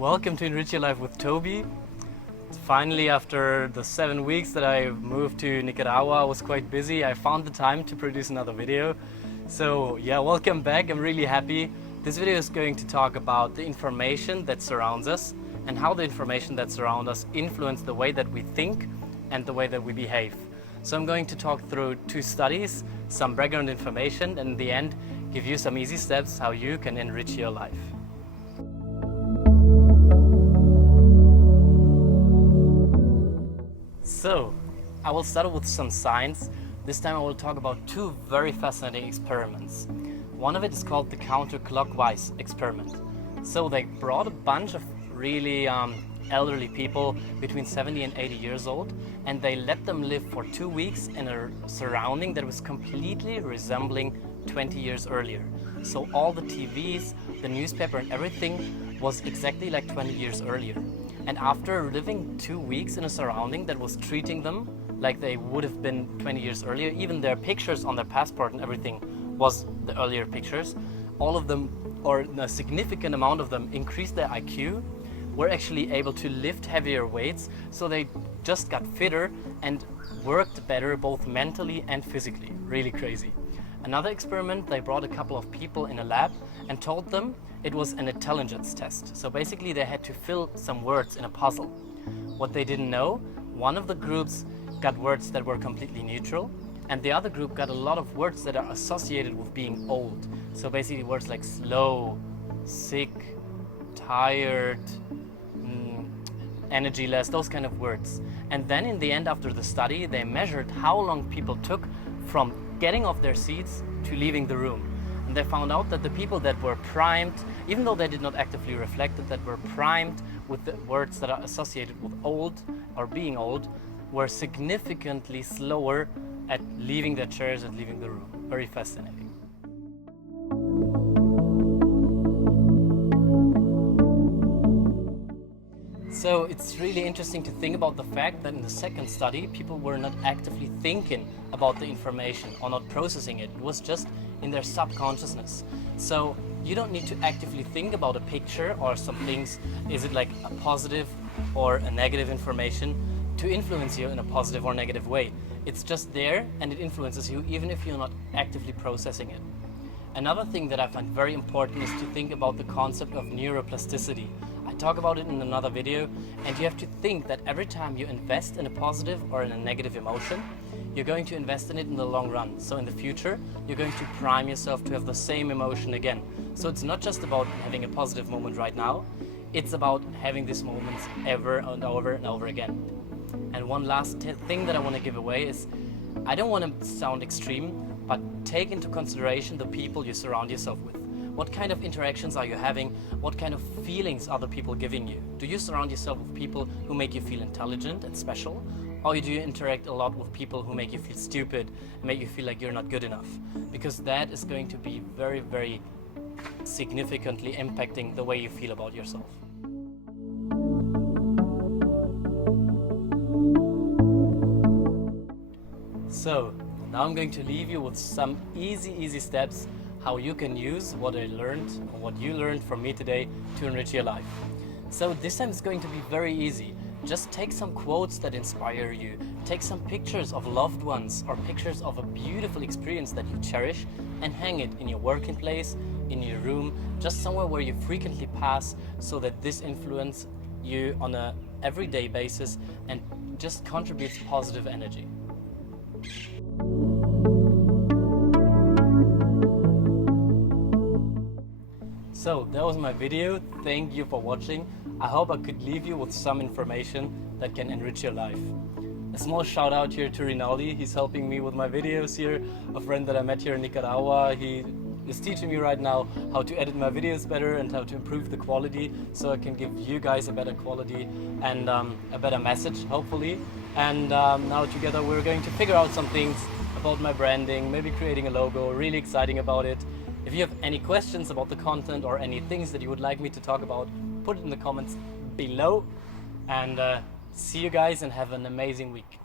Welcome to Enrich Your Life with Toby. Finally, after the 7 weeks that I moved to Nicaragua, I was quite busy. I found the time to produce another video. So yeah, welcome back. I'm really happy. This video is going to talk about the information that surrounds us and how the information that surrounds us influence the way that we think and the way that we behave. So I'm going to talk through 2 studies, some background information, and in the end, give you some easy steps how you can enrich your life. So, I will start with some science. This time I will talk about 2 very fascinating experiments. One of it is called the Counterclockwise experiment. So they brought a bunch of really elderly people between 70 and 80 years old, and they let them live for 2 weeks in a surrounding that was completely resembling 20 years earlier. So all the TVs, the newspaper and everything was exactly like 20 years earlier. And after living 2 weeks in a surrounding that was treating them like they would have been 20 years earlier, even their pictures on their passport and everything was the earlier pictures, all of them, or a significant amount of them, increased their IQ, were actually able to lift heavier weights, so they just got fitter and worked better both mentally and physically. Really crazy. Another experiment, they brought a couple of people in a lab and told them it was an intelligence test. So basically they had to fill some words in a puzzle. What they didn't know, one of the groups got words that were completely neutral, and the other group got a lot of words that are associated with being old. So basically words like slow, sick, tired, energyless, those kind of words. And then in the end, after the study, they measured how long people took from getting off their seats to leaving the room. And they found out that the people that were primed, even though they did not actively reflect it, that were primed with the words that are associated with old or being old, were significantly slower at leaving their chairs and leaving the room. Very fascinating. So it's really interesting to think about the fact that in the second study, people were not actively thinking about the information or not processing it. It was just in their subconsciousness. So you don't need to actively think about a picture or some things, is it like a positive or a negative information, to influence you in a positive or negative way. It's just there and it influences you even if you're not actively processing it. Another thing that I find very important is to think about the concept of neuroplasticity. I talk about it in another video, and you have to think that every time you invest in a positive or in a negative emotion, you're going to invest in it in the long run. So in the future, you're going to prime yourself to have the same emotion again. So it's not just about having a positive moment right now, it's about having these moments ever and over and over again. And one last thing that I want to give away is, I don't want to sound extreme, but take into consideration the people you surround yourself with. What kind of interactions are you having? What kind of feelings are the people giving you? Do you surround yourself with people who make you feel intelligent and special? Or do you interact a lot with people who make you feel stupid and make you feel like you're not good enough? Because that is going to be very, very significantly impacting the way you feel about yourself. So now I'm going to leave you with some easy steps how you can use what I learned, or what you learned from me today, to enrich your life. So this time it's going to be very easy. Just take some quotes that inspire you, take some pictures of loved ones or pictures of a beautiful experience that you cherish, and hang it in your working place, in your room, just somewhere where you frequently pass, so that this influences you on a everyday basis and just contributes positive energy. So that was my video. Thank you for watching. I hope I could leave you with some information that can enrich your life. A small shout out here to Rinaldi. He's helping me with my videos here. A friend that I met here in Nicaragua. He is teaching me right now how to edit my videos better and how to improve the quality, so I can give you guys a better quality and a better message, hopefully. And now together we're going to figure out some things about my branding, maybe creating a logo. Really exciting about it. If you have any questions about the content or any things that you would like me to talk about, put it in the comments below. And see you guys and have an amazing week.